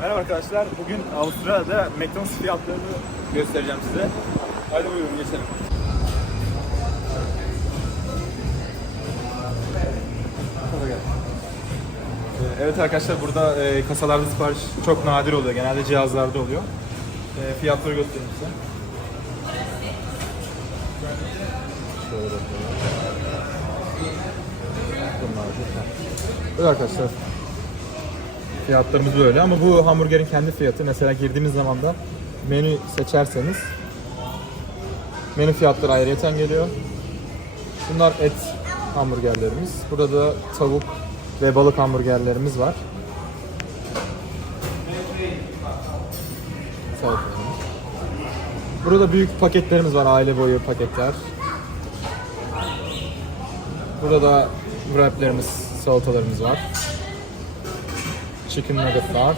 Merhaba arkadaşlar. Bugün Avustralya'da McDonald's fiyatlarını göstereceğim size. Hadi buyurun geçelim. Ee, Evet arkadaşlar burada e, kasalarda sipariş çok nadir oluyor. Genelde cihazlarda oluyor. E, fiyatları göstereyim size. Şöyle bakalım. Evet arkadaşlar. Fiyatlarımız böyle ama bu hamburgerin kendi fiyatı. Mesela girdiğimiz zaman da menü seçerseniz menü fiyatları ayrıyeten geliyor. Bunlar et hamburgerlerimiz. Burada da tavuk ve balık hamburgerlerimiz var. Salatalarımız. Burada büyük paketlerimiz var, aile boyu paketler. Burada da wraplerimiz, salatalarımız var. Chicken nuggetlar.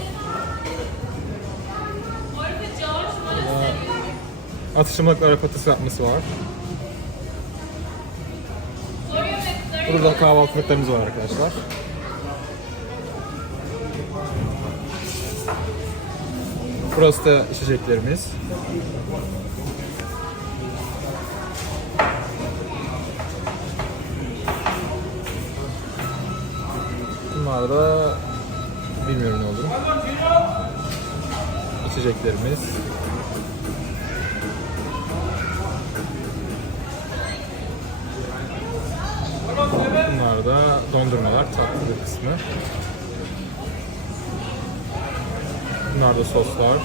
Burada atıştırmalıklar ve patates yapması var. Burada kahvaltılıklarımız var arkadaşlar. Burası da içeceklerimiz. Bunlar da içeceklerimiz. Bunlar da dondurmalar tatlı kısmı. Bunlar da soslar.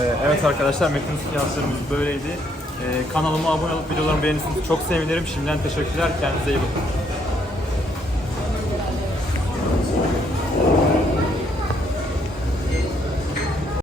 Ee, evet arkadaşlar Metin seanslarımız böyleydi. Ee, kanalıma abone olup videolarımı beğenirseniz çok sevinirim. Şimdiden teşekkürler. Kendinize iyi bakın.